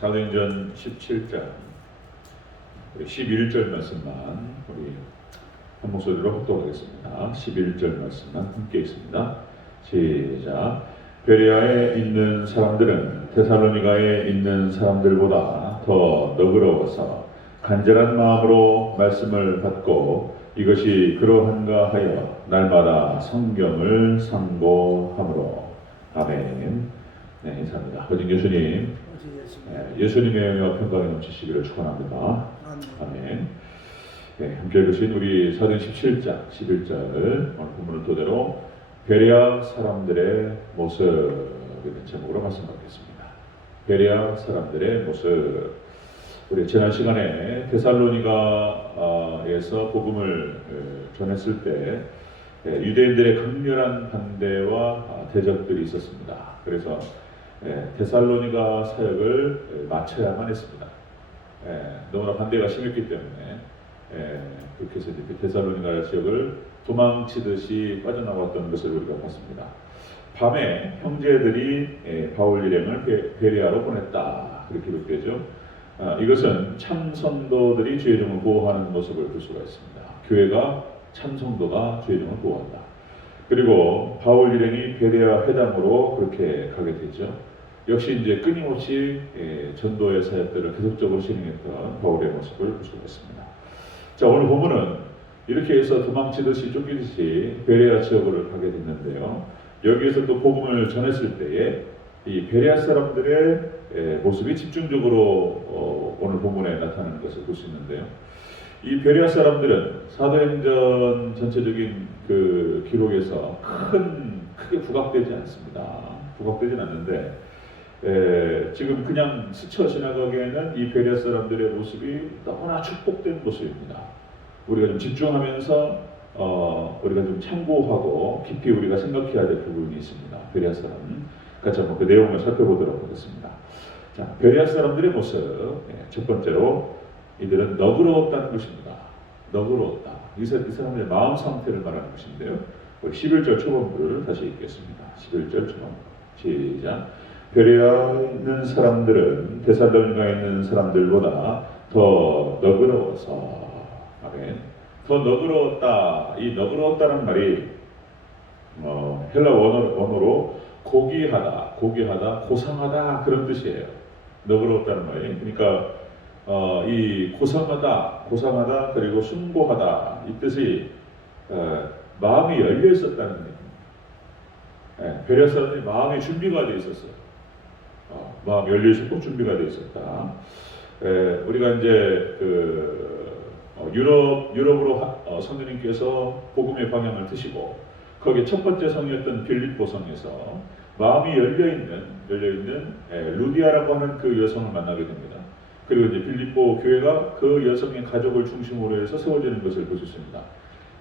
사도행전 17장 11절 말씀만 우리 한 목소리로 합독하겠습니다. 11절 말씀만 함께 있습니다. 시작. 베레아에 있는 사람들은 데살로니가에 있는 사람들보다 더 너그러워서 간절한 마음으로 말씀을 받고 이것이 그러한가 하여 날마다 성경을 상고함으로. 아멘. 네, 인사합니다. 허진 교수님, 예수님의 영예와 평강이 넘치시기를 축원합니다. 아멘. 네, 함께 읽으신 우리 사도행전 17장 11절 오늘 본문을 토대로 베레아 사람들의 모습이라는 제목으로 말씀드리겠습니다. 베레아 사람들의 모습. 우리 지난 시간에 데살로니가에서 복음을 전했을 때 유대인들의 강렬한 반대와 대적들이 있었습니다. 그래서 데살로니가 사역을 마쳐야만 했습니다. 너무나 반대가 심했기 때문에 그렇게 해서 데살로니가 지역을 도망치듯이 빠져나왔던 것을 우리가 봤습니다. 밤에 형제들이 바울 일행을 베레아로 보냈다, 그렇게 기록되죠. 이것은 참 성도들이 주의 종을 보호하는 모습을 볼 수가 있습니다. 교회가 참 성도가 주의 종을 보호한다. 그리고 바울 일행이 베레아 회당으로 그렇게 가게 되죠. 역시 이제 끊임없이 전도의 사역들을 계속적으로 진행했던 바울의 모습을 볼 수가 있습니다. 자, 오늘 본문은 이렇게 해서 도망치듯이 쫓기듯이 베레아 지역으로 가게 됐는데요. 여기에서 또 복음을 전했을 때에 이 베레아 사람들의 모습이 집중적으로 오늘 본문에 나타나는 것을 볼 수 있는데요. 이 베레아 사람들은 사도행전 전체적인 그 기록에서 크게 부각되지 않습니다. 부각되진 않는데 지금 그냥 스쳐 지나가기에는 이 베레아 사람들의 모습이 너무나 축복된 모습입니다. 우리가 좀 집중하면서 우리가 좀 참고하고 깊이 우리가 생각해야 될 부분이 있습니다. 베레아 사람 같이 한번 그 내용을 살펴보도록 하겠습니다. 자, 베레아 사람들의 모습. 첫 번째로 이들은 너그러웠다는 것입니다. 너그러웠다. 이 사람들의 마음 상태를 말하는 것인데요. 11절 초반부를 다시 읽겠습니다. 11절 초반부. 시작. 베레아에 있는 사람들은 데살로니가에 있는 사람들보다 더 너그러워서. 아멘. 더 너그러웠다. 이 너그러웠다는 말이 헬라 원어로 고귀하다, 고상하다, 그런 뜻이에요. 너그러웠다는 말이. 그러니까 이 고상하다, 그리고 숭고하다, 이 뜻이 마음이 열려 있었다는 얘기입니다. 베레아 사람들이 마음이 준비가 되어 있었어요. 마음이 열려 있었고 준비가 되어 있었다. 우리가 이제 유럽으로 성도님께서 복음의 방향을 트시고 거기에 첫 번째 성이었던 빌립보 성에서 마음이 열려있는 루디아라고 하는 그 여성을 만나게 됩니다. 그리고 이제 빌립보 교회가 그 여성의 가족을 중심으로 해서 세워지는 것을 볼 수 있습니다.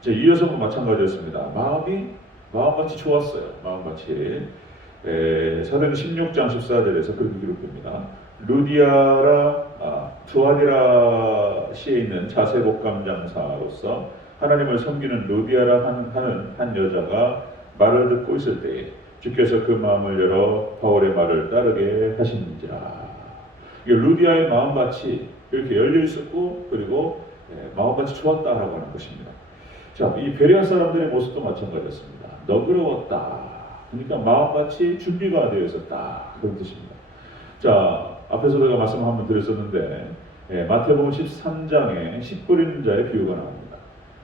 이 여성은 마찬가지였습니다. 마음같이 좋았어요. 마음같이. 사도행전 16장 14절에서 그렇게 기록됩니다. 루디아라 투아디라 시에 있는 자세복감 장사로서 하나님을 섬기는 루디아라 하는 한 여자가 말을 듣고 있을 때에 주께서 그 마음을 열어 바울의 말을 따르게 하시는지라. 루디아의 마음같이 이렇게 열려 있었고, 그리고 마음같이 좋았다라고 하는 것입니다. 자, 이 베레아 사람들의 모습도 마찬가지였습니다. 너그러웠다. 그러니까 마음같이 준비가 되어 있었다, 그런 뜻입니다. 자, 앞에서 제가 말씀 한번 드렸었는데 마태복음 13장에 씨 뿌리는 자의 비유가 나옵니다.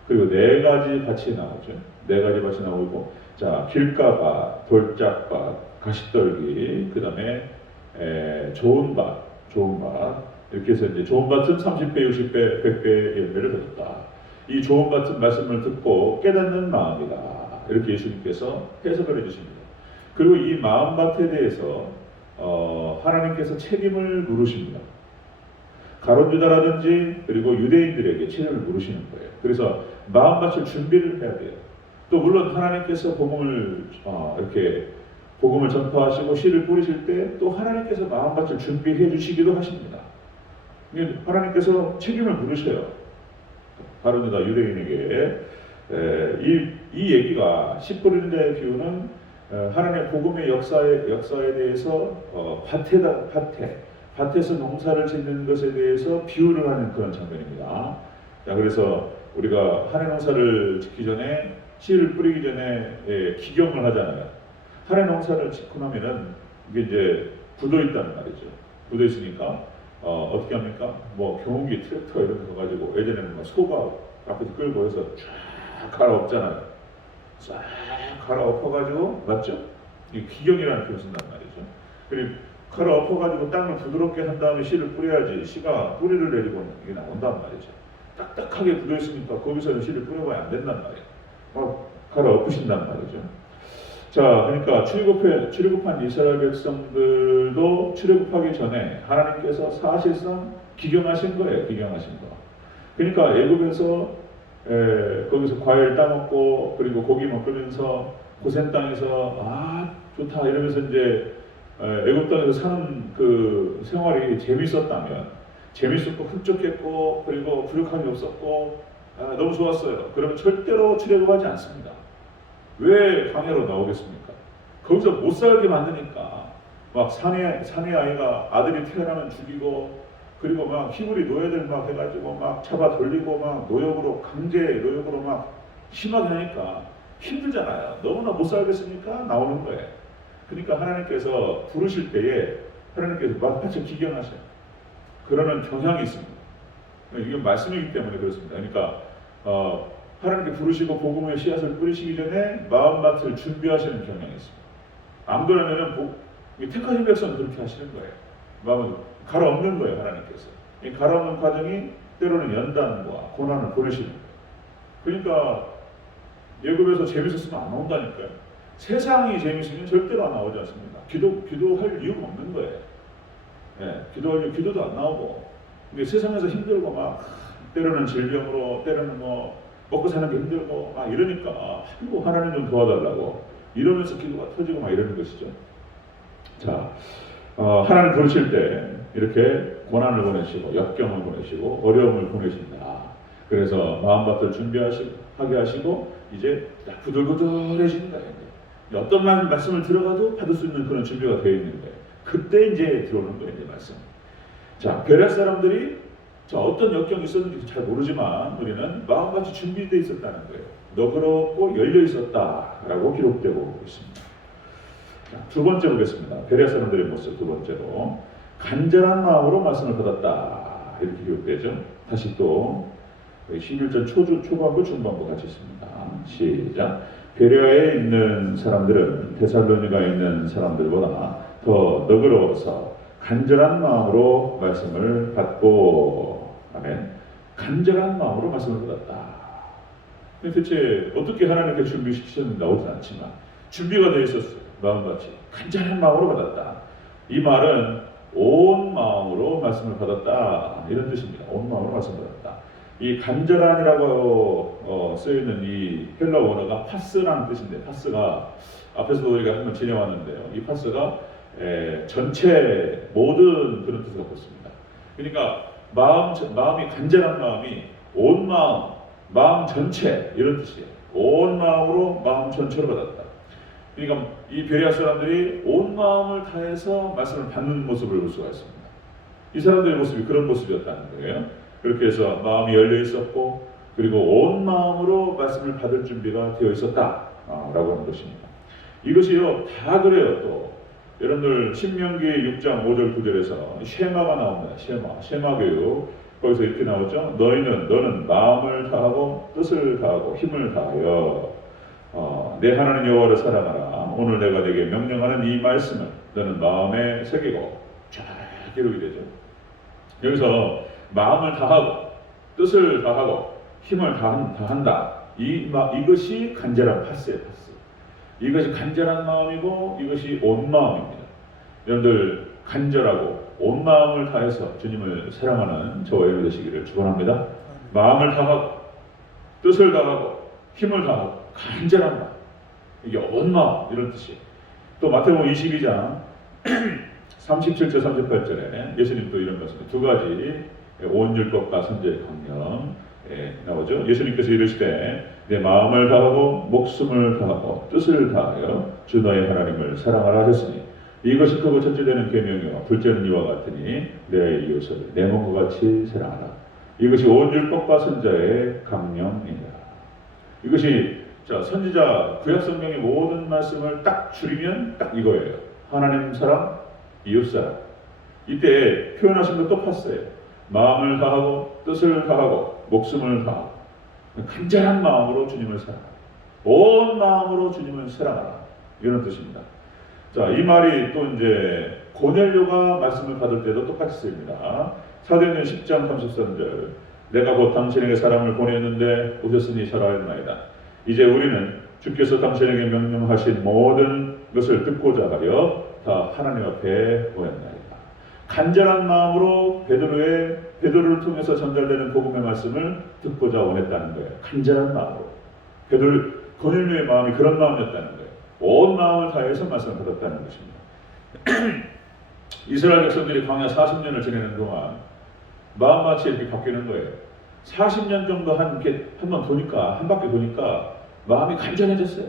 그리고 네 가지 밭이 나오죠. 네 가지 밭이 나오고, 자, 길가밭, 돌짝밭, 가시떨기, 그 다음에 좋은 밭 이렇게 해서 이제 좋은 밭은 30배, 60배, 100배의 열매를 거뒀다. 이 좋은 밭은 말씀을 듣고 깨닫는 마음이다. 이렇게 예수님께서 해석을 해주십니다. 그리고 이 마음밭에 대해서 하나님께서 책임을 물으십니다. 가론유다라든지 그리고 유대인들에게 책임을 물으시는 거예요. 그래서 마음밭을 준비를 해야 돼요. 또 물론 하나님께서 이렇게 복음을 전파하시고 씨를 뿌리실 때 또 하나님께서 마음밭을 준비해 주시기도 하십니다. 하나님께서 책임을 물으셔요. 가론유다 유대인에게. 이 얘기가 씨 뿌리는 자의 비유는 하나님의 복음의 역사에 대해서 밭에 밭에서 농사를 짓는 것에 대해서 비유를 하는 그런 장면입니다. 자, 그래서 우리가 한해 농사를 짓기 전에 씨를 뿌리기 전에 기경을 하잖아요. 한해 농사를 짓고 나면은 이게 이제 굳어 있다는 말이죠. 굳어 있으니까 어떻게 합니까? 뭐 경운기 트랙터 이런 거 가지고 예전에는 막 소가 앞에서 끌고 해서 쫙 갈아엎잖아요. 싹 갈아엎어가지고 맞죠? 이 기경이라는 표현을 쓴단 말이죠. 그리고 갈아엎어가지고 땅을 부드럽게 한 다음에 씨를 뿌려야지 씨가 뿌리를 내리고 이게 나온단 말이죠. 딱딱하게 굳어 있으니까 거기서는 씨를 뿌려봐야 안 된단 말이에요. 막 갈아엎으신단 말이죠. 자, 그러니까 출애굽한 이스라엘 백성들도 출애굽하기 전에 하나님께서 사실상 기경하신 거예요. 기경하신 거. 그러니까 애굽에서 거기서 과일 따먹고 그리고 고기 먹으면서 고센 땅에서 좋다 이러면서 이제 애굽 땅에서 사는 그 생활이 재밌었고 흡족했고 그리고 부족함이 없었고 너무 좋았어요. 그러면 절대로 출애굽하지 않습니다. 왜 광야로 나오겠습니까? 거기서 못 살게 만드니까 막 사내 아이가 아들이 태어나면 죽이고 그리고 막 히브리 노예들 막 해가지고 막 잡아 돌리고 막 강제 노역으로 막 심하게 하니까 힘들잖아요. 너무나 못 살겠으니까 나오는 거예요. 그러니까 하나님께서 부르실 때에 하나님께서 마치 기경하셔요. 그러는 경향이 있습니다. 이게 말씀이기 때문에 그렇습니다. 그러니까 하나님께 부르시고 복음의 씨앗을 뿌리시기 전에 마음밭을 준비하시는 경향이 있습니다. 안 그러면은 택하신 백성은 그렇게 하시는 거예요. 마음을 갈아엎는 거예요. 하나님께서. 이 갈아엎는 과정이 때로는 연단과 고난을 보내시는 거예요. 그러니까 예굽에서 재밌었으면 안 나온다니까요. 세상이 재밌으면 절대로 안 나오지 않습니다. 기도할 이유가 없는 거예요. 기도도 안 나오고. 근데 세상에서 힘들고 막 때로는 질병으로, 때로는 뭐 먹고 사는 게 힘들고 막 이러니까 하나님 좀 도와달라고 이러면서 기도가 터지고 막 이러는 것이죠. 자, 하나님 부르실 때 이렇게 고난을 보내시고 역경을 보내시고 어려움을 보내신다. 그래서 마음밭을 준비하게 하시고 이제 딱 부들부들해지는 거예요. 어떤 말씀을 들어가도 받을 수 있는 그런 준비가 되어 있는 거예요. 그때 이제 들어오는 거예요, 이제 말씀. 자, 베레아 사람들이 어떤 역경이 있었는지 잘 모르지만 우리는 마음같이 준비되어 있었다는 거예요. 너그럽고 열려 있었다라고 기록되고 있습니다. 자, 두 번째 보겠습니다. 베레아 사람들의 모습 두 번째로 간절한 마음으로 말씀을 받았다 이렇게 기록되죠. 다시 또 11절 초반부 중반부 같이 있습니다. 시작. 베레아에 있는 사람들은 데살로니가에 있는 사람들보다 더 너그러워서 간절한 마음으로 말씀을 받고, 아멘. 간절한 마음으로 말씀을 받았다. 대체 어떻게 하나님께 준비시키셨는지 나오진 않지만 준비가 되어 있었어요. 마음같이 간절한 마음으로 받았다. 이 말은 온 마음으로 말씀을 받았다 이런 뜻입니다. 온 마음으로 말씀을 받았다. 이 간절한이라고 쓰여있는 이 헬라 원어가 파스라는 뜻인데, 파스가 앞에서도 우리가 한번 지내왔는데요. 이 파스가 전체 모든 그런 뜻을 갖고 있습니다. 그러니까 마음이 간절한 마음이 온 마음 전체 이런 뜻이에요. 온 마음으로 마음 전체로 받았다. 그러니까 이 베레아 사람들이 온 마음을 다해서 말씀을 받는 모습을 볼 수가 있습니다. 이 사람들의 모습이 그런 모습이었다는 거예요. 그렇게 해서 마음이 열려 있었고 그리고 온 마음으로 말씀을 받을 준비가 되어 있었다라고 하는 것입니다. 이것이요 다 그래요. 또 여러분들 신명기 6장 5절 9절에서 쉐마가 나옵니다. 쉐마 교육 거기서 이렇게 나오죠. 너는 마음을 다하고 뜻을 다하고 힘을 다하여 내 하나님 여호와를 사랑하라. 오늘 내가 네게 명령하는 이 말씀을 너는 마음에 새기고 쫙 기록이 되죠. 여기서 마음을 다하고 뜻을 다하고 힘을 다한다. 이것이 간절한 파스예요. 파스. 이것이 간절한 마음이고 이것이 온 마음입니다. 여러분들 간절하고 온 마음을 다해서 주님을 사랑하는 저와 여러분 되시기를 축원합니다. 마음을 다하고 뜻을 다하고 힘을 다하고 간절한 마음, 이게 온 마음 이런 뜻이에요. 또 마태복음 22장 37절 38절에 예수님 또 이런 말씀 두 가지 온 율법과 선지의 강령 나오죠. 예수님께서 이르시되 내 마음을 다하고 목숨을 다하고 뜻을 다하여 주 너의 하나님을 사랑하라 하셨으니 이것이 크고 첫째 되는 계명이요 둘째는 이와 같으니 내 이웃을 내 몸과 같이 사랑하라. 이것이 온 율법과 선자의 강령이니라. 이것이 자 선지자 구약 성경의 모든 말씀을 딱 줄이면 딱 이거예요. 하나님 사랑, 이웃 사랑. 이때 표현하신 것 똑같아요. 마음을 다하고 뜻을 다하고 목숨을 다하고 간절한 마음으로 주님을 사랑하라. 온 마음으로 주님을 사랑하라. 이런 뜻입니다. 자, 이 말이 또 이제 고넬료가 말씀을 받을 때도 똑같이 쓰입니다. 사도행전 10장 33절 내가 곧 당신에게 사람을 보냈는데 오셨으니 살아있나이다. 이제 우리는 주께서 당신에게 명령하신 모든 것을 듣고자 하려 다 하나님 앞에 모였나이다. 간절한 마음으로 베드로를 통해서 전달되는 복음의 말씀을 듣고자 원했다는 거예요. 간절한 마음으로. 고넬료의 마음이 그런 마음이었다는 거예요. 온 마음을 다해서 말씀을 받았다는 것입니다. 이스라엘 백성들이 광야 40년을 지내는 동안 마음밭이 이렇게 바뀌는 거예요. 40년 정도 한 바퀴 도니까 마음이 간절해졌어요.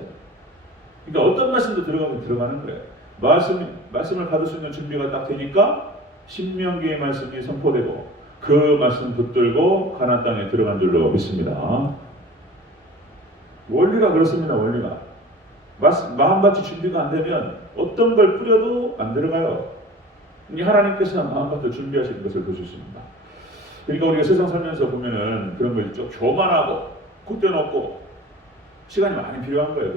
그러니까 어떤 말씀도 들어가는 거예요. 말씀을 받을 수 있는 준비가 딱 되니까 신명기의 말씀이 선포되고 그 말씀 붙들고 가나안 땅에 들어간 줄로 믿습니다. 원리가 그렇습니다. 원리가 마음밭이 준비가 안 되면 어떤 걸 뿌려도 안 들어가요. 하나님께서 마음밭을 준비하시는 것을 볼 수 있습니다. 그러니까 우리가 세상 살면서 보면은 그런 거 있죠. 교만하고 콧대 높고 시간이 많이 필요한 거예요.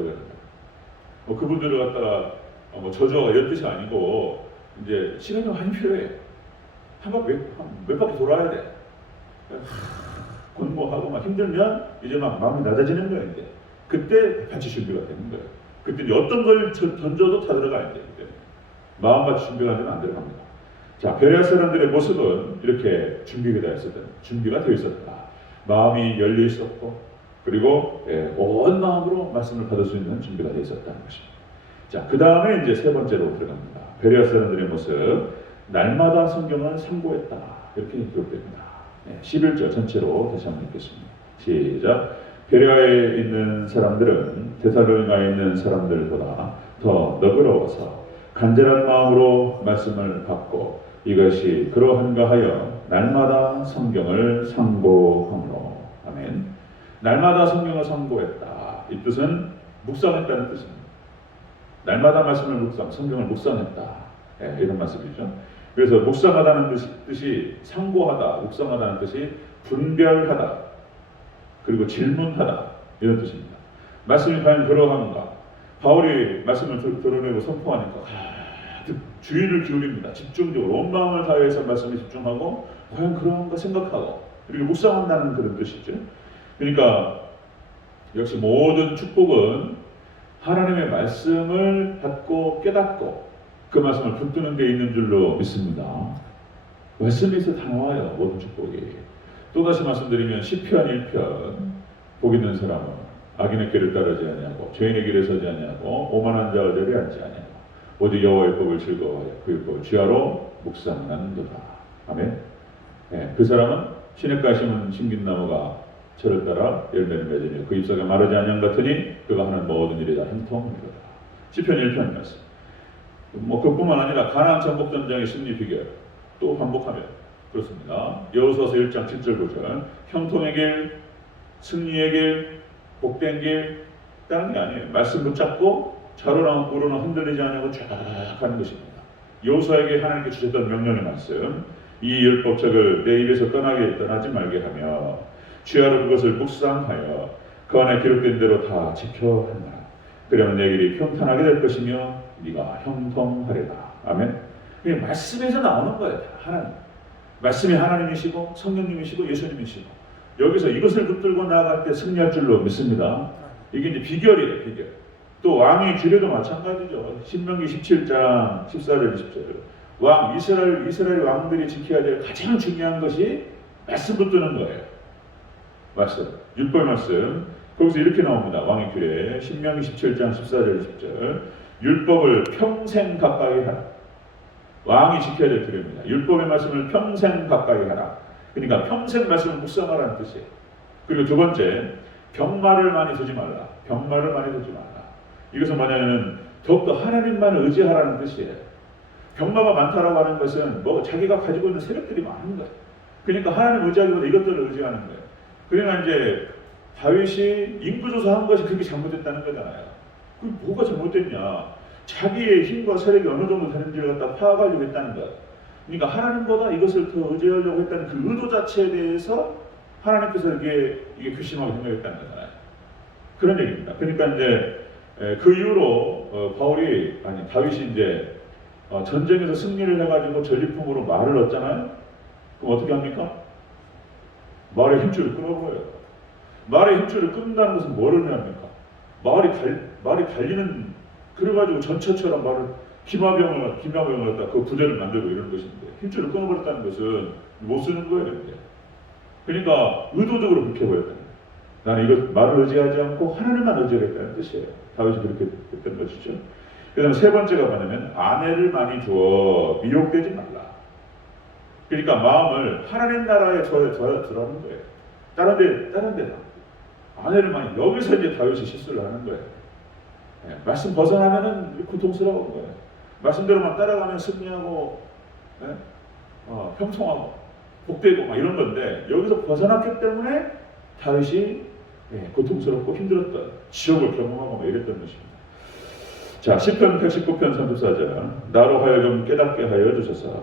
그분들을 갖다가 저주가 이런 뜻이 아니고 이제 시간이 많이 필요해. 몇 바퀴 돌아야 돼. 공부하고 막 힘들면 이제 막 마음이 낮아지는 거예요. 이제 그때 같이 준비가 되는 거예요. 그때 이제 어떤 걸 던져도 다 들어가야 돼요. 마음같이 준비가 되면 안 들어갑니다. 자, 베레아 사람들의 모습은 이렇게 준비가 되어 있었다. 마음이 열려 있었고, 그리고 온 마음으로 말씀을 받을 수 있는 준비가 되어 있었다는 것입니다. 자, 그 다음에 이제 세 번째로 들어갑니다. 베레아 사람들의 모습, 날마다 성경을 상고했다. 이렇게 기록됩니다. 11절 전체로 다시 한번 읽겠습니다. 시작. 베레아에 있는 사람들은 데살로니가에 있는 사람들보다 더 너그러워서 간절한 마음으로 말씀을 받고 이것이 그러한가 하여 날마다 성경을 상고함으로. 아멘. 날마다 성경을 상고했다. 이 뜻은 묵상했다는 뜻입니다. 날마다 말씀을 성경을 묵상했다. 이런 말씀이죠. 그래서 묵상하다는 뜻이 상고하다, 묵상하다는 뜻이 분별하다, 그리고 질문하다 이런 뜻입니다. 말씀이 과연 그러한가? 바울이 말씀을 드러내고 선포하니까 주의를 기울입니다. 집중적으로 온 마음을 다해서 말씀에 집중하고 과연 그러한가 생각하고 그리고 묵상한다는 그런 뜻이죠. 그러니까 역시 모든 축복은 하나님의 말씀을 받고 깨닫고 그 말씀을 붙드는 데 있는 줄로 믿습니다. 말씀에서 다 나와요. 모든 축복이. 또다시 말씀드리면 시편 1편 복 있는 사람은 악인의 길을 따르지 아니하고 죄인의 길에 서지 아니하고 오만한 자의 자리에 앉지 아니하고 오직 여호와의 법을 즐거워하여 그 율법을 주야로 묵상하는도다. 아멘. 그 사람은 시냇가에 심은 신김나무가 철을 따라 열매를 맺으며 그 잎사귀가 마르지 아니한 같으니 그가 하는 모든 일이 다 형통이로다. 시편 1편 말씀. 그뿐만 아니라 가나안 정복 전쟁의 승리 비결 또 반복하면 그렇습니다. 여호수아서 1장 7절 9절 형통의 길, 승리의 길, 복된 길 다른 게 아니에요. 말씀 붙잡고 좌로나 우로나 흔들리지 않냐고 쫙 하는 것입니다. 여호수아에게 하나님께 주셨던 명령의 말씀, 이 율법책을 내 입에서 떠나지 말게 하며 주야로 그것을 묵상하여 그 안에 기록된 대로 다 지켜 한다. 그러면 내 길이 평탄하게 될 것이며 네가 형통하리라. 아멘. 이게 말씀에서 나오는 거예요. 하나님. 말씀이 하나님이시고 성령님이시고 예수님이시고 여기서 이것을 붙들고 나아갈 때 승리할 줄로 믿습니다. 이게 이제 비결이에요. 비결. 또 왕의 규례도 마찬가지죠. 신명기 17장 14절 20절 이스라엘 왕들이 지켜야 될 가장 중요한 것이 말씀 붙드는 거예요. 말씀. 율법 말씀. 거기서 이렇게 나옵니다. 왕의 규례 신명기 17장 14절 20절 율법을 평생 가까이 하라. 왕이 지켜야 될 규례입니다. 율법의 말씀을 평생 가까이 하라. 그러니까 평생 말씀을 묵상하라는 뜻이에요. 그리고 두 번째, 병마를 많이 두지 말라. 병마를 많이 두지 말라. 이것은 뭐냐면 더욱더 하나님만 의지하라는 뜻이에요. 병마가 많다라고 하는 것은 뭐 자기가 가지고 있는 세력들이 많은 거예요. 그러니까 하나님 의지하기보다 이것들을 의지하는 거예요. 그러니까 이제 다윗이 인구조사한 것이 그렇게 잘못됐다는 거잖아요. 그게 뭐가 잘못됐냐? 자기의 힘과 세력이 어느 정도 되는지를 갖다 파악하려고 했다는 거예요. 그러니까 하나님보다 이것을 더 의지하려고 했다는 그 의도 자체에 대해서 하나님께서 이게 괘씸하게 생각했다는 거잖아요. 그런 얘기입니다. 그러니까 이제 그 이후로 다윗이 이제 전쟁에서 승리를 해가지고 전리품으로 말을 얻잖아요. 그럼 어떻게 합니까? 말의 힘줄을 끊어버려요. 말의 힘줄을 끊는다는 것은 뭐를 의미합니까? 말이 달리는, 그래가지고 전처처럼 말을 기마병을 갖다 그 부대를 만들고 이러는 것인데, 힘줄을 끊어버렸다는 것은 못 쓰는 거예요. 이제. 그러니까 의도적으로 그렇게 해버렸다는 거예요. 나는 이걸 말을 의지하지 않고 하나님만 의지하겠다는 뜻이에요. 다윗이 그렇게 했던 것이죠. 그 다음에 세 번째가 뭐냐면, 아내를 많이 주어 미혹되지 말라. 그러니까 마음을 하나님 나라에 두라는 거예요. 다른 데 아내를 많이, 여기서 이제 다윗이 실수를 하는 거예요. 말씀 벗어나면은 고통스러운 거예요. 말씀대로만 따라가면 승리하고, 평통하고, 복되고 막 이런 건데, 여기서 벗어났기 때문에 다윗이 고통스럽고 힘들었던, 지옥을 경험하고 막 이랬던 것입니다. 자, 시편 119편 34절. 나로 하여금 깨닫게 하여 주소서.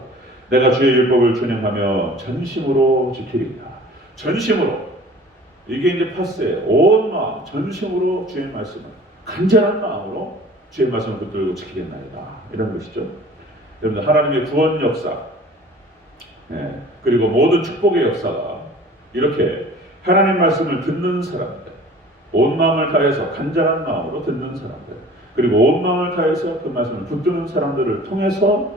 내가 주의 율법을 준행하며 전심으로 지키리라. 전심으로. 이게 이제 파스예요. 온 마음, 전심으로 주의 말씀을, 간절한 마음으로 주의 말씀을 붙들고 지키겠나이다. 이런 것이죠. 여러분들, 하나님의 구원 역사, 그리고 모든 축복의 역사가 이렇게 하나님 말씀을 듣는 사람들, 온 마음을 다해서 간절한 마음으로 듣는 사람들, 그리고 온 마음을 다해서 그 말씀을 붙드는 사람들을 통해서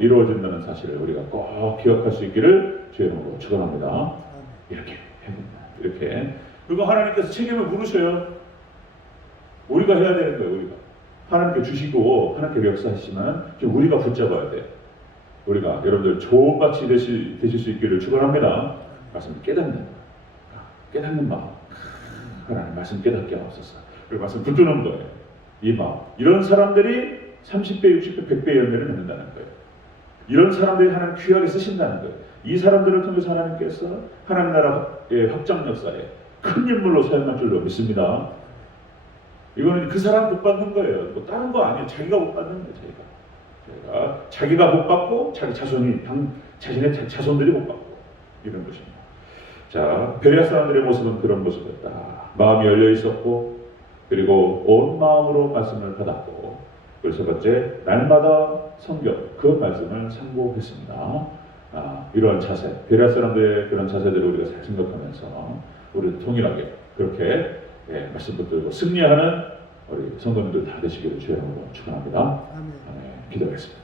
이루어진다는 사실을 우리가 꼭 기억할 수 있기를 주의 이름으로 축원합니다. 이렇게 해봅니다. 이렇게. 그리고 하나님께서 책임을 물으셔요. 우리가 해야 되는 거예요. 우리가 하나님께 주시고 하나님께 역사하시지만 지금 우리가 붙잡아야 돼요. 우리가 여러분들 조언같이 되실 수 있기를 축원합니다. 말씀 깨닫는 마음. 하나님 말씀 깨닫게 하옵소서. 그리고 말씀 붙드는 거예요. 이 마음. 이런 사람들이 30배, 60배, 100배 열매를 맺는다는 거예요. 이런 사람들이 하나님 귀하게 쓰신다는 거예요. 이 사람들을 통해서 하나님께서 하나님 나라의 확장 역사에 큰 인물로 사용할 줄로 믿습니다. 이거는 그 사람 복 받는 거예요. 뭐 다른 거 아니에요. 자기가 복 받는 거예요. 자기가 복 받고 자기 자신의 자손들이 복 받고 이런 것입니다. 자, 베레아 사람들의 모습은 그런 모습이었다. 마음이 열려 있었고, 그리고 온 마음으로 말씀을 받았고, 그리고 세 번째, 날마다 성경 그 말씀을 상고했습니다. 이러한 자세, 베레아 사람들의 그런 자세들을 우리가 잘 생각하면서 우리도 통일하게 그렇게 말씀 붙들고 승리하는 우리 성도님들 다 되시기를 주의 이름으로 축원합니다. 기도하겠습니다.